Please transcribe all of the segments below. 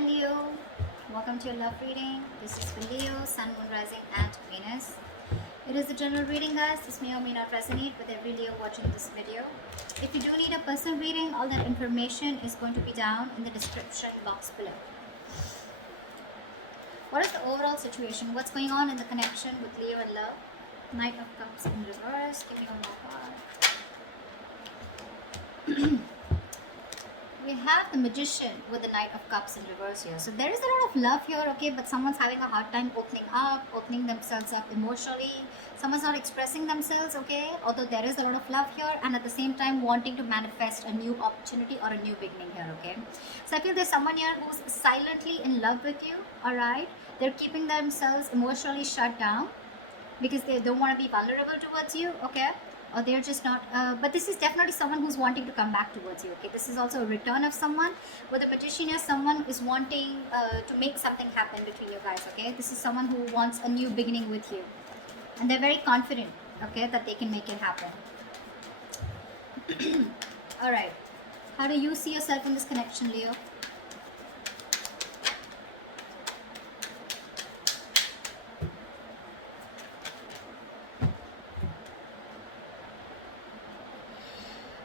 Hi Leo, welcome to your love reading. This is for Leo, Sun, Moon, Rising, and Venus. It is a general reading, guys. This may or may not resonate with every Leo watching this video. If you do need a personal reading, all that information is going to be down in the description box below. What is the overall situation? What's going on in the connection with Leo and love? Knight of Cups in reverse. Give me one more card. We have the Magician with the Knight of Cups in reverse here. So there is a lot of love here, okay, but someone's having a hard time opening themselves up emotionally. Someone's not expressing themselves, okay, although there is a lot of love here, and at the same time wanting to manifest a new opportunity or a new beginning here, okay. So I feel there's someone here who's silently in love with you, all right. They're keeping themselves emotionally shut down because they don't want to be vulnerable towards you, okay, or they're just not but this is definitely someone who's wanting to come back towards you, okay. This is also a return of someone. With the petition here, someone is wanting to make something happen between you guys, okay. This is someone who wants a new beginning with you, and they're very confident, okay, that they can make it happen. All right, how do you see yourself in this connection, Leo?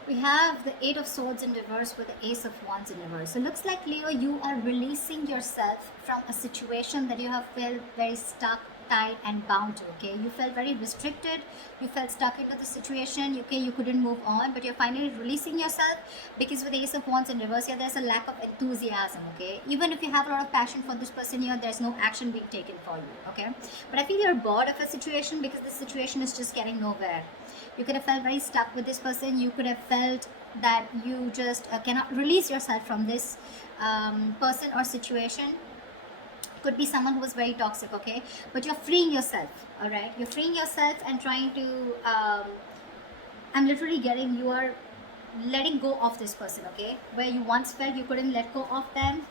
We have the Eight of Swords in reverse with the Ace of Wands in reverse. So it looks like, Leo, you are releasing yourself from a situation that you have felt very stuck, tied and bound to, okay. You felt very restricted, you felt stuck into the situation, okay, you couldn't move on, but you're finally releasing yourself because with the Ace of Wands in reverse here, there's a lack of enthusiasm, okay. Even if you have a lot of passion for this person here, there's no action being taken for you, okay. But I feel you're bored of a situation because this situation is just getting nowhere. You could have felt very stuck with this person. You could have felt that you just cannot release yourself from this person or situation. Could be someone who was very toxic, okay, but you're freeing yourself, all right. You're freeing yourself and trying to I'm literally getting, you are letting go of this person, okay, where you once felt you couldn't let go of them,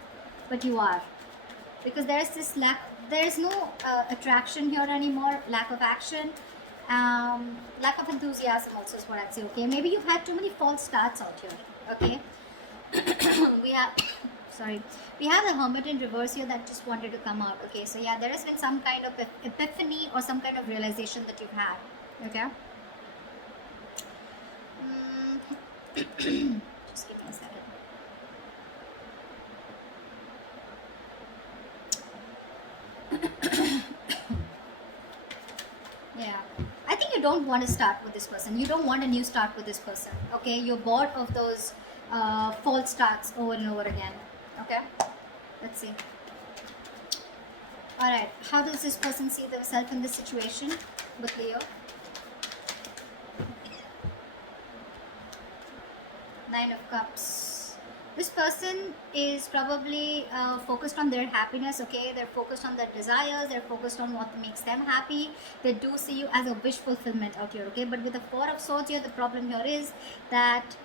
but you are, because there is this there is no attraction here anymore, lack of action, lack of enthusiasm also is what I'd say, okay. Maybe you've had too many false starts out here, okay. we have we have the Hermit in reverse here that just wanted to come out, okay. So yeah, there has been some kind of epiphany or some kind of realization that you've had, okay. Just give me a second. Yeah, I think you don't want to start with this person. You don't want a new start with this person, okay. You're bored of those false starts over and over again, okay. Let's see. All right, how does this person see themselves in this situation with Leo? Nine of Cups. This person is probably focused on their happiness, okay. They're focused on their desires, they're focused on what makes them happy. They do see you as a wish fulfillment out here, okay. But with the Four of Swords here, the problem here is that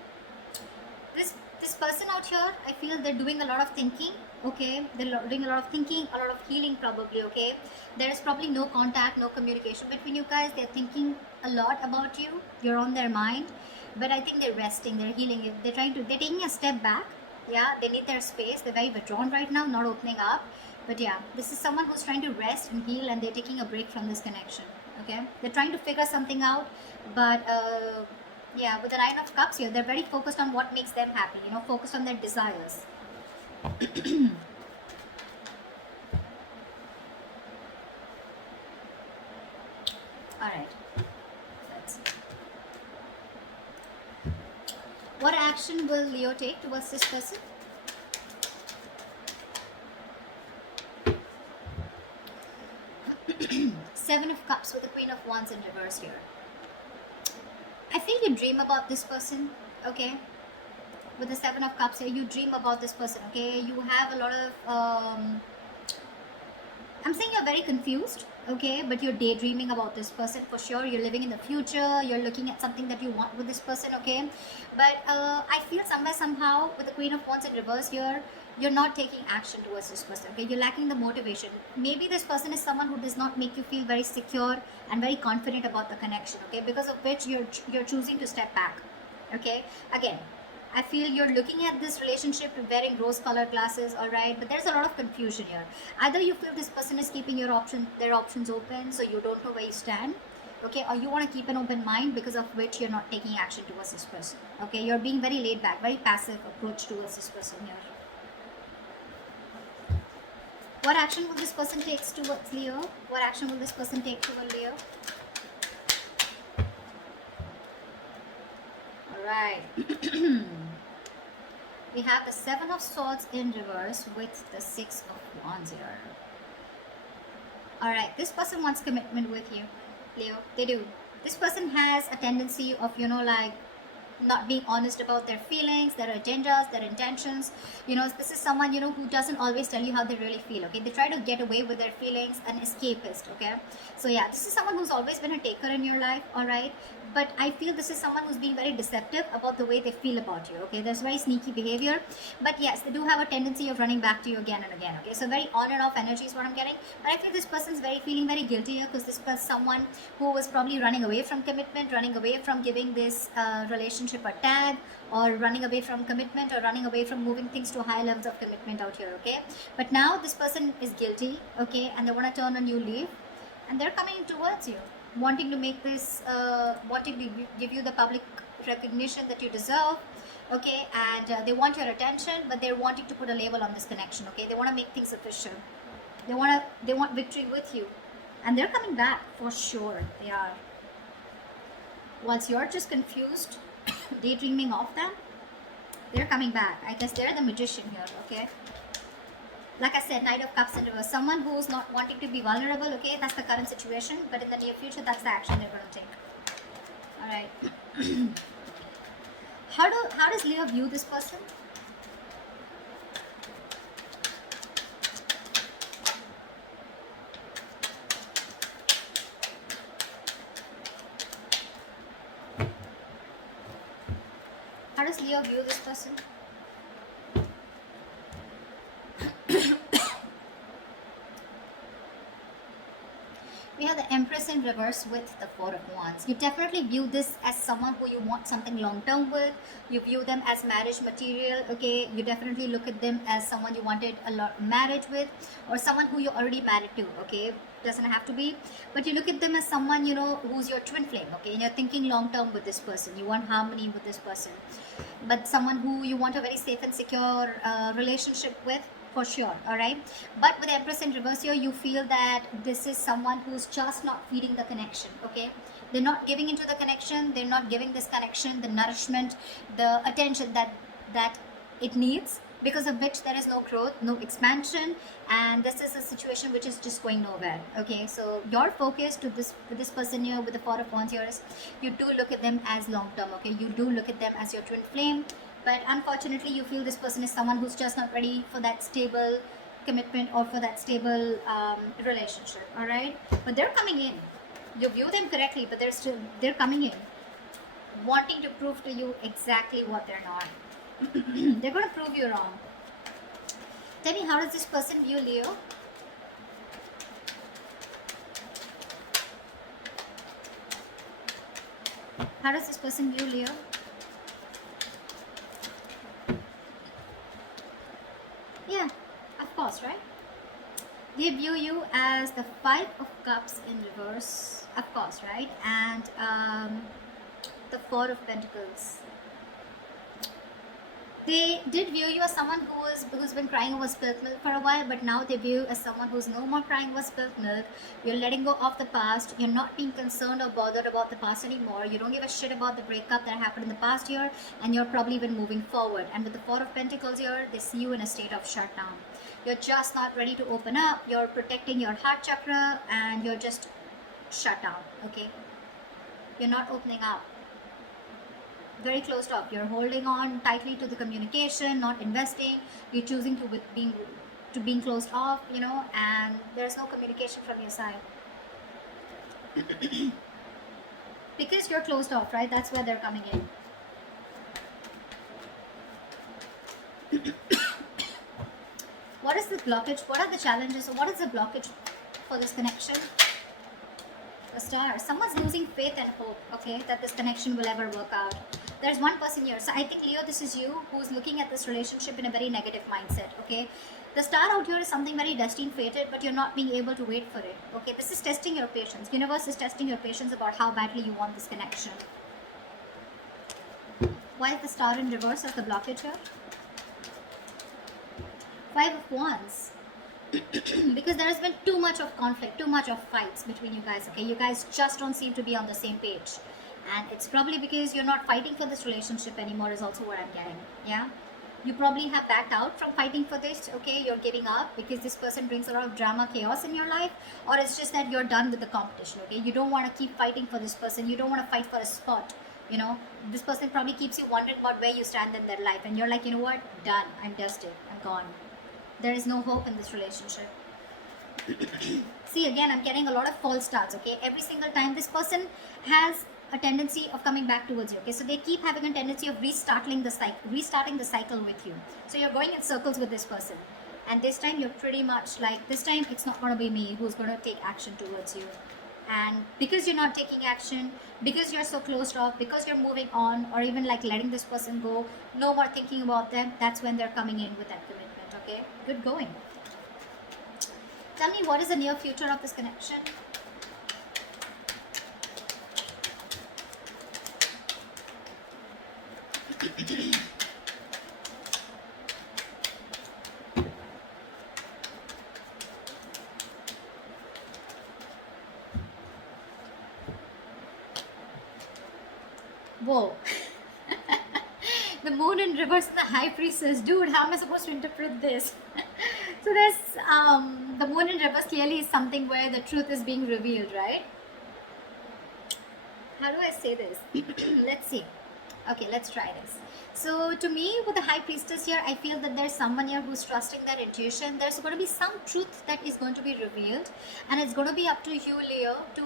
this person out here, I feel they're doing a lot of thinking, okay. They're doing a lot of thinking, a lot of healing probably, okay. There is probably no contact, no communication between you guys. They're thinking a lot about you, you're on their mind, but I think they're resting, they're healing. They're taking a step back, yeah. They need their space, they're very withdrawn right now, not opening up. But yeah, this is someone who's trying to rest and heal, and they're taking a break from this connection, okay. They're trying to figure something out, but yeah, with the Nine of Cups here, they're very focused on what makes them happy, you know, focused on their desires. All right, let's see. What action will Leo take towards this person? Seven of Cups with the Queen of Wands in reverse here. I feel you dream about this person, okay. With the Seven of Cups here, you dream about this person, okay. You have a lot of I'm saying you're very confused, okay, but you're daydreaming about this person for sure. You're living in the future, you're looking at something that you want with this person, okay. But I feel somewhere, somehow, with the Queen of Wands in reverse here, you're not taking action towards this person, okay. You're lacking the motivation. Maybe this person is someone who does not make you feel very secure and very confident about the connection, okay, because of which you're choosing to step back, okay. Again, I feel you're looking at this relationship wearing rose-colored glasses, all right? But there's a lot of confusion here. Either you feel this person is keeping their options open, so you don't know where you stand, okay? Or you want to keep an open mind, because of which you're not taking action towards this person, okay? You're being very laid back, very passive approach towards this person here. What action will this person take towards Leo? What action will this person take towards Leo? All right. We have the Seven of Swords in reverse with the Six of Wands here. All right, this person wants commitment with you, Leo. They do. This person has a tendency of, like, not being honest about their feelings, their agendas, their intentions. This is someone, who doesn't always tell you how they really feel, okay? They try to get away with their feelings, an escapist, okay? So yeah, this is someone who's always been a taker in your life, all right? But I feel this is someone who's being very deceptive about the way they feel about you, okay? There's very sneaky behavior, but yes, they do have a tendency of running back to you again and again, okay? So very on and off energy is what I'm getting. But I feel this person's feeling very guilty here, because this was someone who was probably running away from commitment, running away from giving this relationship a tag, or running away from commitment, or running away from moving things to higher levels of commitment out here, okay? But now this person is guilty, okay? And they want to turn a new leaf, and they're coming towards you, wanting to make this, wanting to give you the public recognition that you deserve, okay? And they want your attention, but they're wanting to put a label on this connection, okay? They want to make things official. They want victory with you, and they're coming back for sure. They are. Once you're just confused, daydreaming of them, they're coming back. I guess they're the magician here, okay? Like I said, Knight of Cups in reverse. Someone who's not wanting to be vulnerable, okay? That's the current situation. But in the near future, that's the action they're going to take. All right. How does Leo view this person? How does Leo view this person? We have the Empress in reverse with the Four of Wands. You definitely view this as someone who you want something long-term with. You view them as marriage material, okay? You definitely look at them as someone you wanted a lot marriage with, or someone who you're already married to, okay? Doesn't have to be, but you look at them as someone, who's your twin flame, okay? And you're thinking long-term with this person. You want harmony with this person, but someone who you want a very safe and secure relationship with, for sure. All right, but with Empress in reverse here, you feel that this is someone who's just not feeding the connection, okay? They're not giving into the connection. They're not giving this connection the nourishment, the attention that it needs, because of which there is no growth, no expansion, and this is a situation which is just going nowhere, okay? So your focus to this person here with the Four of Wands here is, you do look at them as long term, okay? You do look at them as your twin flame. But unfortunately, you feel this person is someone who's just not ready for that stable commitment, or for that stable relationship, all right? But they're coming in. You view them correctly, but they're coming in, wanting to prove to you exactly what they're not. They're going to prove you wrong. Tell me, how does this person view Leo? How does this person view Leo? Yeah, of course, right? They view you as the Five of Cups in reverse, of course, right? And the Four of Pentacles. They did view you as someone who's been crying over spilt milk for a while, but now they view you as someone who's no more crying over spilt milk. You're letting go of the past. You're not being concerned or bothered about the past anymore. You don't give a shit about the breakup that happened in the past year, and you're probably even moving forward. And with the Four of Pentacles here, they see you in a state of shutdown. You're just not ready to open up. You're protecting your heart chakra, and you're just shut down, okay? You're not opening up. Very closed off. You're holding on tightly to the communication, not investing. You're choosing to being closed off, and there's no communication from your side. Because you're closed off, right? That's where they're coming in. What is the blockage? What are the challenges? So what is the blockage for this connection? The Star. Someone's losing faith and hope, okay, that this connection will ever work out. There's one person here. So I think, Leo, this is you who's looking at this relationship in a very negative mindset, okay? The star out here is something very destined, fated, but you're not being able to wait for it, okay? This is testing your patience. Universe is testing your patience about how badly you want this connection. Why is the star in reverse as the blockage here? 5 of Wands. Because there has been too much of conflict, too much of fights between you guys, okay? You guys just don't seem to be on the same page. And it's probably because you're not fighting for this relationship anymore is also what I'm getting, yeah? You probably have backed out from fighting for this, okay? You're giving up because this person brings a lot of drama, chaos in your life, or it's just that you're done with the competition, okay? You don't want to keep fighting for this person. You don't want to fight for a spot, you know? This person probably keeps you wondering about where you stand in their life, and you're like, you know what? Done. I'm dusted. I'm gone. There is no hope in this relationship. See, again, I'm getting a lot of false starts, okay? Every single time this person has a tendency of coming back towards you, okay? So they keep having a tendency of restarting the cycle with you. So you're going in circles with this person. And this time you're pretty much like, this time it's not going to be me who's going to take action towards you. And because you're not taking action, because you're so closed off, because you're moving on, or even like letting this person go, no more thinking about them, that's when they're coming in with that commitment. Okay, good going. Tell me, what is the near future of this connection? Whoa. The moon in reverse and the high priestess. Dude, how am I supposed to interpret this? So there's the moon in reverse clearly is something where the truth is being revealed, right? How do I say this? Let's see. Okay, let's try this. So to me, with the high priestess here, I feel that there's someone here who's trusting their intuition. There's going to be some truth that is going to be revealed, and it's going to be up to you, Leo, to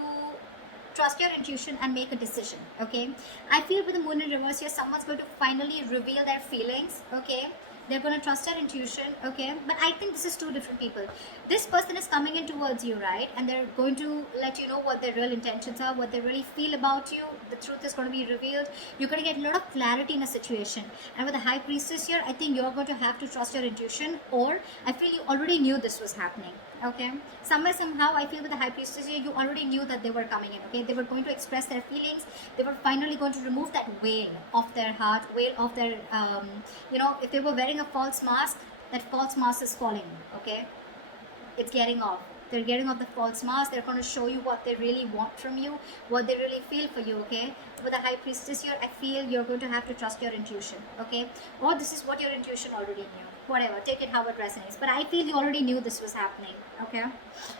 trust your intuition and make a decision, okay? I feel with the moon in reverse here, someone's going to finally reveal their feelings, okay? They're going to trust their intuition, okay? But I think this is two different people. This person is coming in towards you, right? And they're going to let you know what their real intentions are, what they really feel about you. The truth is going to be revealed. You're going to get a lot of clarity in a situation. And with the high priestess here, I think you're going to have to trust your intuition, or I feel you already knew this was happening. Okay, somewhere somehow I feel with the high priestess here, you already knew that they were coming in, okay? They were going to express their feelings. They were finally going to remove that veil of their heart, veil of their you know, if they were wearing a false mask, that false mask is falling, okay? It's getting off. They're getting off the false mask. They're going to show you what they really want from you, what they really feel for you, okay? With the high priestess here, I feel you're going to have to trust your intuition, okay? Or this is what your intuition already knew. Whatever, take it how it resonates. But I feel you already knew this was happening, okay?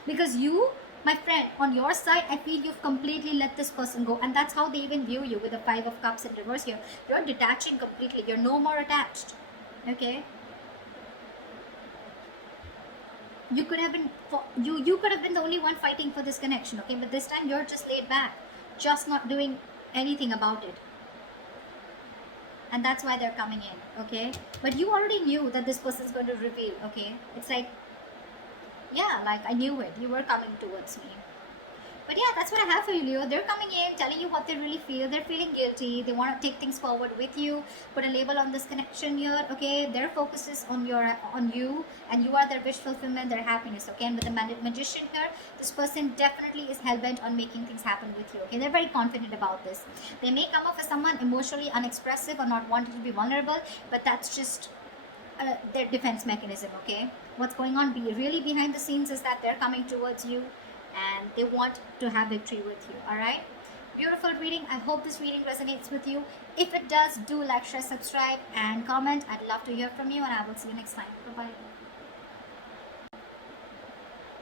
Because you, my friend, on your side, I feel you've completely let this person go. And that's how they even view you with the 5 of Cups in reverse here. You're detaching completely. You're no more attached, okay? You could have been you could have been the only one fighting for this connection, okay? But this time you're just laid back, just not doing anything about it. And that's why they're coming in, okay? But you already knew that this person's going to reveal, okay? It's like, yeah, like I knew it. You were coming towards me. But yeah, that's what I have for you, Leo. They're coming in, telling you what they really feel. They're feeling guilty. They want to take things forward with you. Put a label on this connection here, okay? Their focus is on you, and you are their wish fulfillment, their happiness, okay? And with the magician here, this person definitely is hell-bent on making things happen with you, okay? They're very confident about this. They may come off as someone emotionally unexpressive or not wanting to be vulnerable, but that's just their defense mechanism, okay? What's going on really behind the scenes is that they're coming towards you, and they want to have victory with you. All right, beautiful reading. I hope this reading resonates with you. If it does, do like, share, subscribe, and comment. I'd love to hear from you, and I will see you next time. Bye bye.